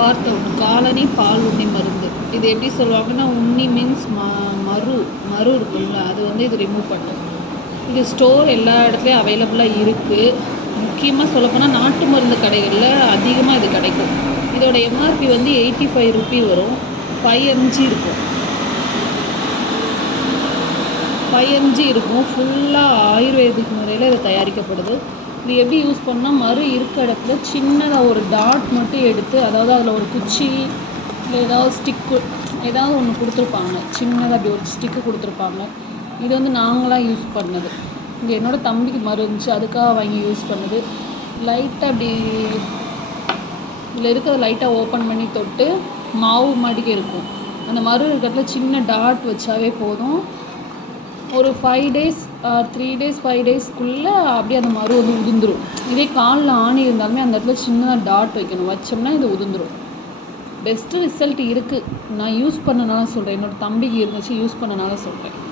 Part out colony பால் உண்ணி மருந்து. இது எப்படி சொல்லுவாங்கன்னா, உண்ணி மீன்ஸ் மரு இருக்குல்ல, அது வந்து இது ரிமூவ் பண்ணும். இது ஸ்டோர் எல்லா இடத்துலையும் அவைலபிளாக இருக்குது. முக்கியமாக சொல்லப்போனால் நாட்டு மருந்து கடைகளில் அதிகமாக இது கிடைக்கும். இதோட எம்ஆர்பி வந்து 85 ரூபி வரும். 5 mg இருக்கும். 5 mg இருக்கும். ஃபுல்லாக ஆயுர்வேதிக் முறையில் இது தயாரிக்கப்படுது. இது எப்படி யூஸ் பண்ணால், மரு இருக்க இடத்துல சின்னதாக ஒரு டாட் மட்டும் எடுத்து, அதாவது அதில் ஒரு குச்சி இல்லை ஏதாவது ஸ்டிக்கு ஏதாவது ஒன்று கொடுத்துருப்பாங்க. சின்னதாக அப்படி ஒரு ஸ்டிக்கு கொடுத்துருப்பாங்க. இது வந்து நாங்களாம் யூஸ் பண்ணது. இங்கே என்னோடய தம்பிக்கு மரு இருந்துச்சு, அதுக்காக வாங்கி யூஸ் பண்ணது. லைட்டாக அப்படி இதில் இருக்கிறத லைட்டாக ஓப்பன் பண்ணி தொட்டு மாவு மாட்டிக்கு இருக்கும். அந்த மரு இருக்கிறதுல சின்ன டாட் வச்சாவே போதும். ஒரு 5 days 3 days 5 daysக்குள்ளே அப்படியே அந்த மரு வந்து உதிர்ந்துடும். இதே காலில் ஆணி இருந்தாலுமே அந்த இடத்துல சின்னதாக டாட் வைக்கணும். வச்சோம்னா இது உதிர்ந்துடும். பெஸ்ட்டு ரிசல்ட் இருக்குது. நான் யூஸ் பண்ணனால சொல்கிறேன். என்னோடய தம்பிக்கு இருந்துச்சு, யூஸ் பண்ணனால சொல்கிறேன்.